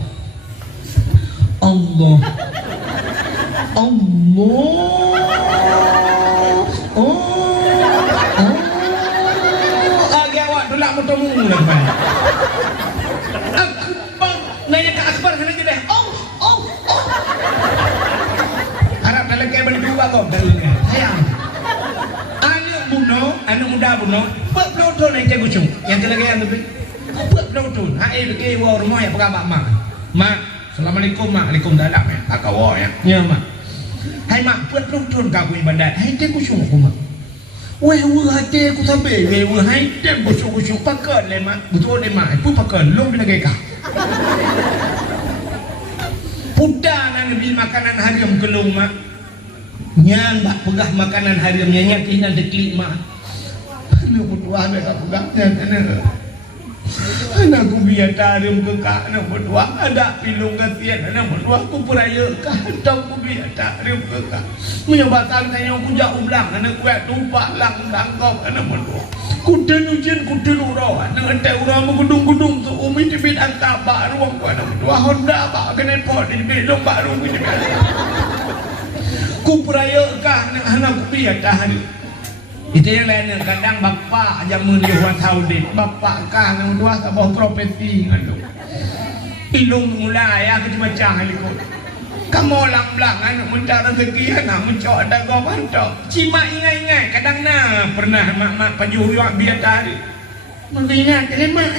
agak awak tulak motomu lah kan akbar nanya ke akbar sana je deh harap dalam kayak balik dua kau sayang anak muda buno buat pelotol yang jago cung yang kelagayan tu buat pelotol hai ke wa rumah ya pegawai mak assalamualaikum mak waalaikumsalam ya akawa ya mak hai mak buat pelotol kau ibadat hai jago cung aku mak weh hati aku sampai hai jago cung pakai le mak betul le mak pu pakai lu bila geka pudanan bil makanan hariam kelung mak nyang bak pegah makanan hariam nyanyak tina deklik mak lu butuh ame ka pegah Anakku biar tarim ke kak anak berdua ada pilung kasihan anak berdua aku peraya kah atau aku biar tarim ke kak menyebabkan tanya aku jauh belang anak gue tumpak lang tangkap anak berdua kuden ujian kuden urau anak entek urau menggudung-gudung tu umi tibit antar bak ruang ku anak berdua Honda bak kena pot di belong bak ruang ku peraya kah anak aku biar tahan. Itu yang lain kadang bapak jamun Yohan Saudit bapak kah yang dua sabah tropeti ngadu ilung mulai aku cuma cahal ikut kamu lang belangan mencari rezeki anak mencok dago pantok cima ingat-ingat kadang na pernah mak pajuh biar tadi mengingat lemah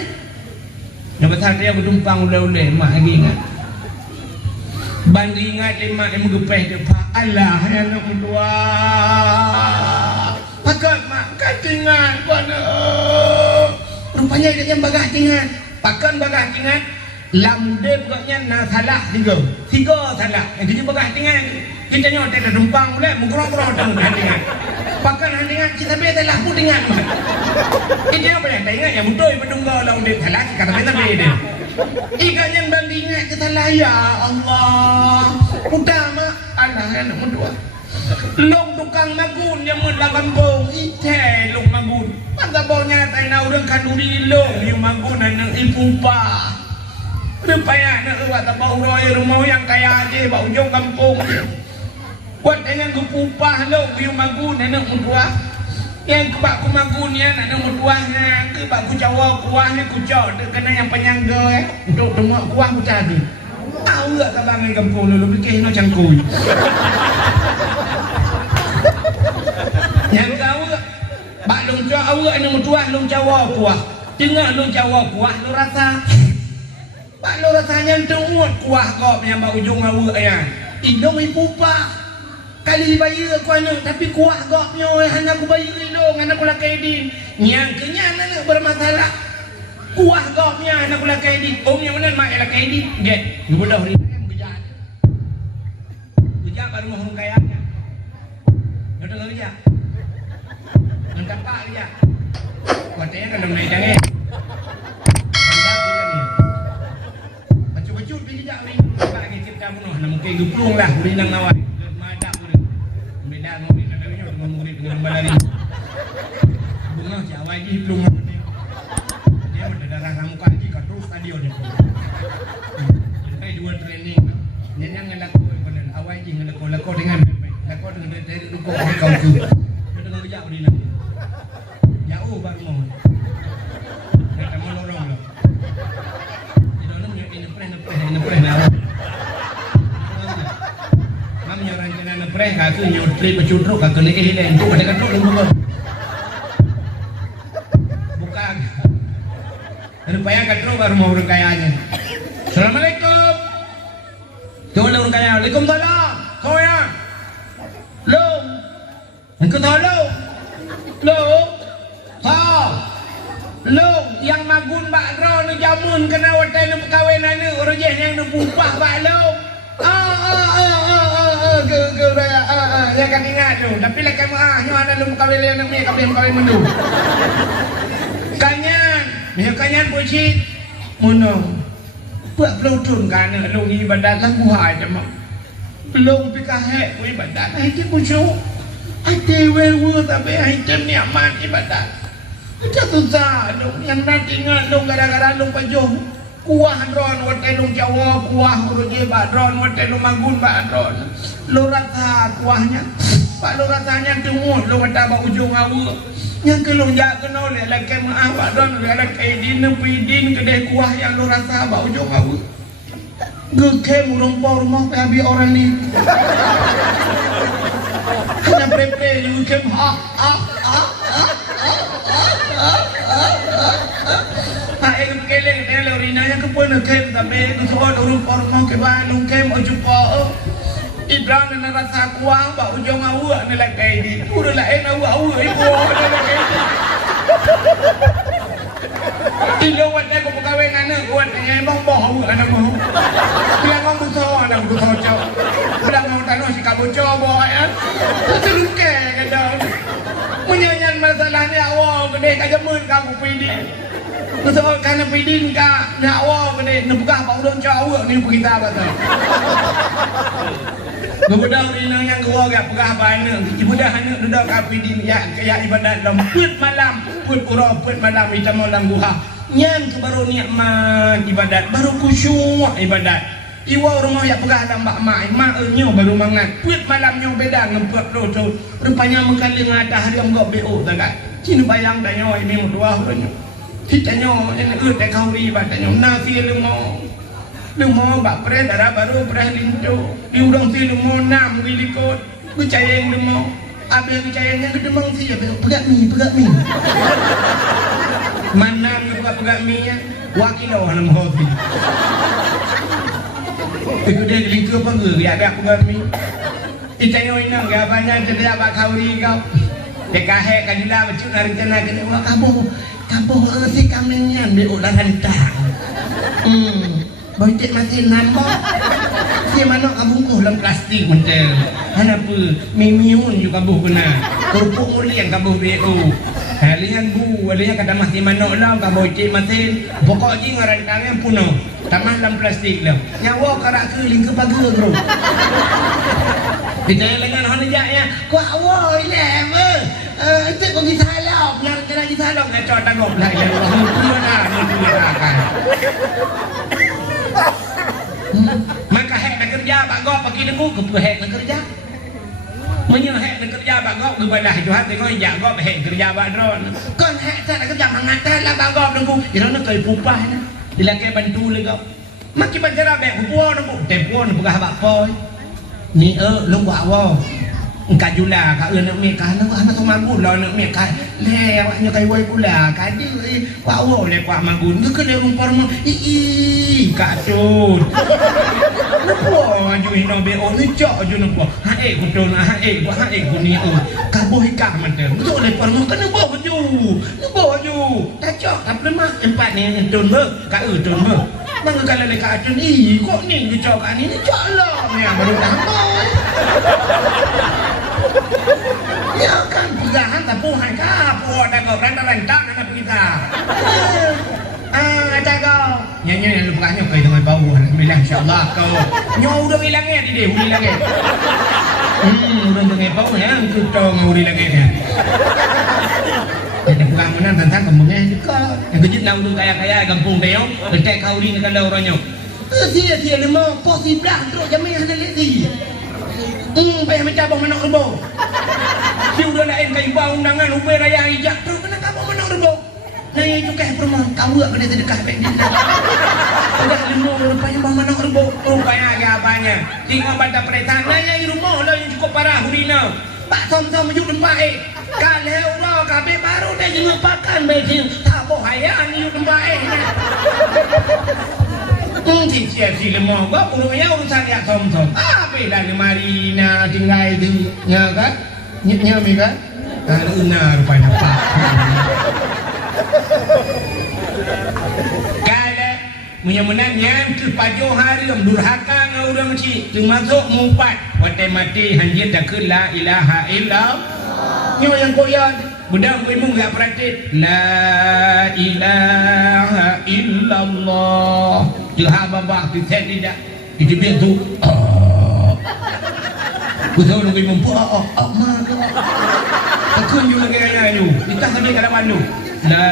yang besar dia bertumpang ule-ule mak lagi ingat bandi ingat lemah yang menggepeh depan Allah yang nak berdua pakat mak katingan pada rupanya dia yang bagah tingan pakan bagah tingan lamdep gaknya na salah tiga salah yang jadi bagah tingan kita nyawa tak tumpang boleh mengurang-urang tang tingan pakan tingan kita beda lah pun tingan ini apa yang tingan yang betul berdungga lamdep salah kata beda beda ikan yang bandingnya kita lah ya Allah utama Allah yang berdua long tukang magun yang mula kampung ite long magun pagabawnya tayo na urang kanuri long yung magun ng ipupa rupaya na uwat apa uroy rumah yang kaya aja ba ujung kampung buat dengan gupupa long yung magun ng udwa yang kebak ku magun yan ng udwa nga kebak ku jawa kuahnya ku jod kena yang penyangga untuk semua kuah ku cari tahu gak tabang ng kampung lu bikin no cangkuy yang kau bak long cho awak anu tuah long cawa kuah tengok long cawa kuah lu rasa bak lu rasanya tuut kuah kau yang bak ujung awak ya indong ipupa kali bayi aku anu tapi kuah kau nyo hanya aku bayi indong anak aku lakai din yang kenya anak bermasalah kuah kau nya anak aku lakai din yang mana mak lakai din get budak hari yang gejat baru mohon kayaknya udah enggak gejat entah pak dia, katanya kalau naik jangan, hendak dia ni, baju pergi jauh ni, pak lagi cipta punuh, mungkin geplung lah, boleh nang nawai, madak pun, beda ngopi nak lagi nyoba ngopi dengan balari, bunga Jawa lagi geplung, dia berdarah muka lagi terus stadio dia, dua training, nyanyi ngelakoi benar, awal lagi ngelakoi dengan dari rukuk kau tu, dia dengan jauh ni nak. Jauh baru mau. Kita mau lorong loh. Di dalam nepre lah. Mam nyaran kena nepre kaki nyutri becudruk kaki ni hilang tu pada kaduk lumbu. Bukan. Rupanya kaduk baru mau orang kayanya. Assalamualaikum. Tuan orang kaya. Waalaikumsalam. Kau ya. Long. Engkau tahu long. Long. Long yang magun bak ro ni jamun kena watai ni perkahwinan ni urujeh yang ni pupah bak long ke ya kan ingat tu tapi lekai nyo ana lu perkahwin yang ni kahwin mendu kanyan puji mono buat pelutun kan long ibadat lang buhay jama long pikahe ku ibadat ai ti pujo ai te wewe tapi ai tem ni aman ibadat jatuh dong yang nanti ingat dong gara-gara dong pajuh kuah ron watai dong Jawa kuah uruji badron watai dong magun badron lo rasa kuahnya pak lo rasanya tumut lo kata bak ujung awu yang kelong jak kena oleh laki maaf badron oleh laki din nepidin kedai kuah yang lo rasa bak ujung awu gekem rumpau rumah habis orang ni hanya pepe gekem Hai keleng dia lorinanya ke pun kem tapi tu soal urut orang ke balung kem ojupa Ibrahim nak rasa kuah bak ujung awak ni lakai di udah lain awak ibu ada lakai di lewat aku perkahwin anak kuat emang boh anak boh dia ngomong besar anak besar jauh bilang ngomong tanah si kamu coba ya terluka kadang menyanyian masalah ni awak gede kajamun kamu pilih betul karena pidin ka nak awak ni nebugah pak udang cawak ni kita betul. Kemudian ini yang gua gak pegah banyak. Ibu dah hanya duduk api di ya ibadat dalam put malam, put pura put malam kita malam duha. Nyan tu baru nikmat ibadat, baru khusyuk ibadat. Iwa rumah ya pegah dalam mak mak nyo baru mangat. Put malam nyo beda ngempet tu tu. Rupanya mengkali ngada hari enggak BO tak. Cina bayang dah nyo ini dua orang nyo. Kita nyo ini tak kau ibadat nyo nasi lemau. Lumau bak pres darah baru pres lintu di udang si lumau nam di likut kucayeng lumau abis kucayengnya kedemang si pegak mi mana pegak mi nya wakilo hanam kopi itu dia lintu apa ge ya ada pegak mi itayo inang ga banyak jadi abak kauri kau dekahe kadila becu narencana kene wa kabu si kamenyan di ulah hantang Boncet masih nambah. Si mana kabungkuh dalam plastik mentel. Kenapa? Mimiun juga kabuh kena. Kerupuk mulia kabuh BO. Halian bu, halian kata masih mana lah kabuh boncet masih. Pokok je ngarantangnya puno. Tamah dalam plastik lah. Nyawa karak keling ke pagar bro. Ditanya dengan honejaknya. Kuat awal ile. Itu kau disalap. Nak disalap. Nak cot tanggup lah. Mudah kan. Maka hek nak kerja pak gop pergi demu ke hek nak kerja. Menyo hek nak kerja pak gop ke balah Tuhan tengok jak gop hek kerja pak dron. Kon hek tak nak kerja mangatal lah pak gop demu. Ira nak kai pupah ni. Dilake bantu le gop. Maki banjara bek pupuo demu. Tempo nak pegah pak poi. Ni lu buat wow. Engkau jula kau nak mekah nak anak tu magun lah nak mekah lewatnya kai wai pula kadi kau wow lepak magun tu kena rumpar mah kacun lupa ju ino BO ni cok ju lupa hae kudo na hae kuni kaboh ikah macam betul lepak mah kena bawa ju tak cok tak lemah empat ni entun ber kau entun ber bang kalau le kacun kok ni ju cok ni cok lah ni baru dah ya kan pegahan tak puhan kah puh ada kau rentang nak kita ada kau nyanyi yang lu pegahnya kau dengan bau bilang insyaallah kau nyaw udah hilangnya di dia hilangnya udah dengan bau ya kita mau hilangnya ada pegang menang tentang kembangnya juga yang kejut nak udah kaya kampung dia betek kau di negara orangnya dia lemah posisi belah terus jamnya ada lagi payah mencabang menang rebo. Si udah lain kayu bau undangan ubai raya hijak tu kena kabang menang rebo. Nah itu kayak perempuan kau tak kena sedekah baik dia. Udah lemah rupanya bang menang rebo. Rupanya agak apanya. Tengok pada perintah yang rumah lah yang cukup parah hurina. Pak som-som mejuk tempat kalau Allah kabeh baru dia jangan pakan baik tak boh hayang mejuk tempat si lemah gua punya urusan ya som-som lah ni marina tinggal di nya kan nya mi kan benar rupanya pak kalau menyemenangnya ke pajo hari durhaka ngau urang ci termasuk mumpat wate mati hanjir dah ke la ilaha illallah nyo yang koyan budak gue mung gak praktik la ilaha illallah Tuhan babak tu saya tidak itu biar tu aku tahu nak imam puak aku juga kaya you kita sampai ke dalam tu la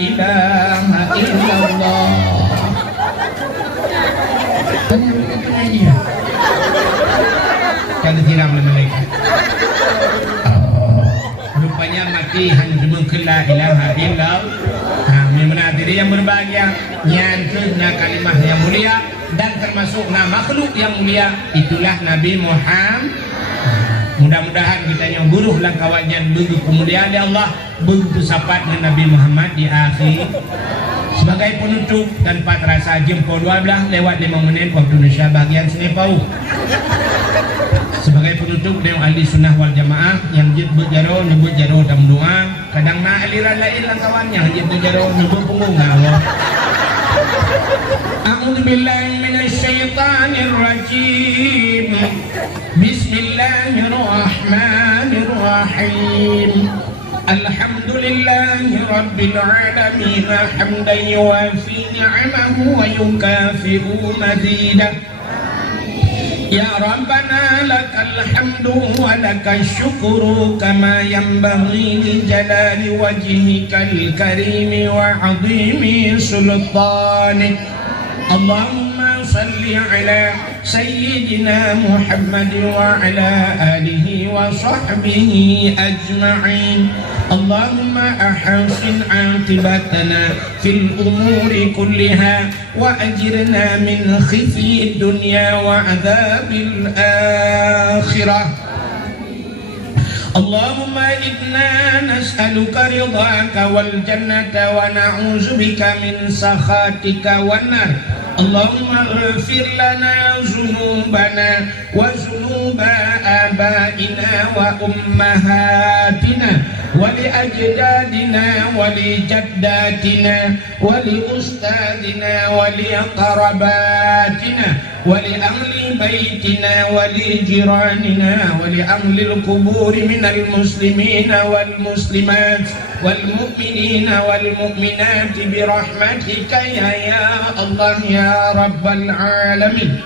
ilaha illallah tanya mereka penyanyi kalau tiram mereka rupanya mati hanya cuma ke la ilaha illallah menadiri yang berbahagia nyantuna kalimah yang mulia dan termasuk makhluk yang mulia itulah Nabi Muhammad. Mudah-mudahan kita yang buruh langkawannya begitu kemuliaan di Allah begitu sapat dengan Nabi Muhammad di akhir sebagai penutup tanpa terasa jempol 12 lewat 5 menit waktu Indonesia bagian Senepau sebagai penutup dengan ahli sunnah wal jamaah yang nyebut jaro dalam doa kadang na aliran lain lah kawannya nyebut jaro nyebut punggung Allah a'udzubillahi minasyaitanir rajim bismillahirrahmanirrahim Alhamdulillahi Rabbil Alamin hamdan yuwafi ni'amahu wa yukafi'u mazidah. Ya Rabbana lakal hamdu wa lakal syukru kama yanbaghi li jalali wajhikal karimi wa 'azimi sultanik. Allahumma salli ala sayyidina Muhammad wa ala alihi wa sahbihi ajma'in. Allahumma ahsin 'aqibatana fil umuri kulliha wa ajirna min khizyi dunya wa 'adzabil akhirah. Allahumma inna nas'aluka ridhaka wal jannata wa na'udzu bika min sakhatika wan nar. Allahumma ighfir lana dhunubana wa dhunuba abaina wa ummahatina wa li ajdadina wa li jaddatina wa li ustadina wa li qarabatina wa li ahli baitina wa li jiranina wa li ahli al-qubur minal muslimina wal muslimat wal mu'minina wal mu'minat bi rahmatika ya Allah ya rabbal alamin.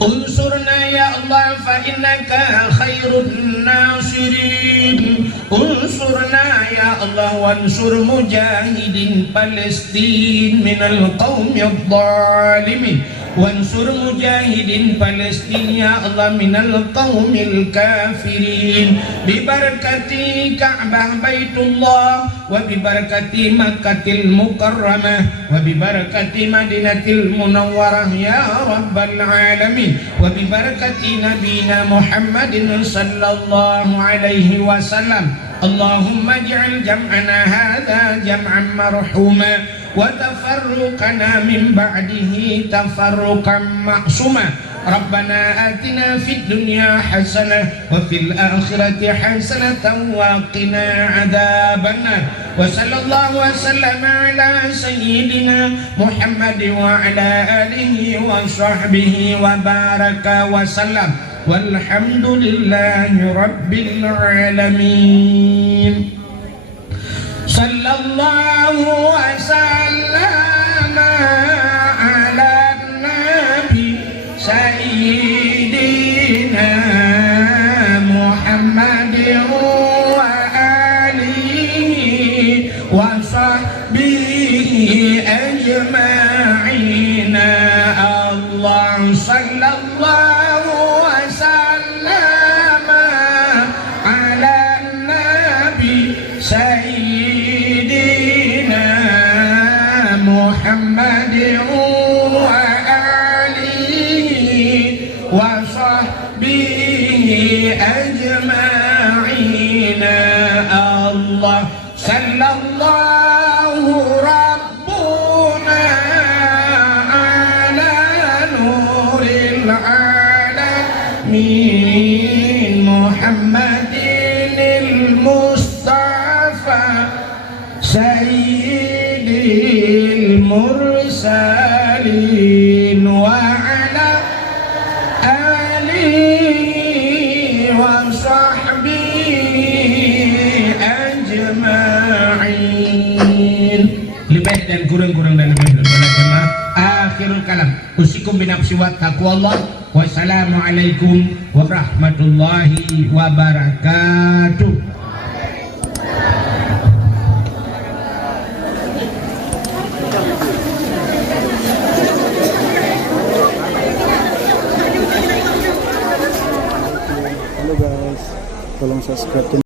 Unsurna ya Allah fa innaka khairun nasirin. Unsurna ya Allah wansur mujahidin Palestin minal qawmi adh-dhalimin. Wansur mujahidin Palestin ya Allah minal qawmil kafirin. Bibarakati Ka'bah Baitullah wa bibarakati Makkatil Mukarramah wa bibarakati Madinatil Munawwarah ya Rabbal Alamin wa bibarakati Nabina Muhammadin sallallahu alaihi wasallam. Allahumma ij'al jam'ana hadha jam'an marhuma wa tafarruqana min ba'dihi tafarruqan ma'suma. Rabbana atina fid dunya hasanah wa fil akhirati hasanatan wa qina adzabannar. Wa sallallahu wa sallama ala sayyidina Muhammad wa ala alihi wa sahbihi wa baraka wa sallam. Walhamdulillahi rabbil alamin. Sallallahu wa sallama ala nabi sayyidina Muhammad wa alihi wa sahbihi ajma'in. Allah sallallahu wa sallama ala nabi sayyidina Muhammad wa alihi wa sahbihi ajma'in. Allah sallallahu rabbuna ala nuril alamin Muhammadinil Mustafa sayyidil mursalin wa ala alihi wa sahbihi ajma'in. Lebih dan kurang-kurang dan lebih jemaah. Akhirul kalam. Usikum binafsi wa taqwallah. Wassalamualaikum warahmatullahi wabarakatuh. Halo guys, tolong subscribe channel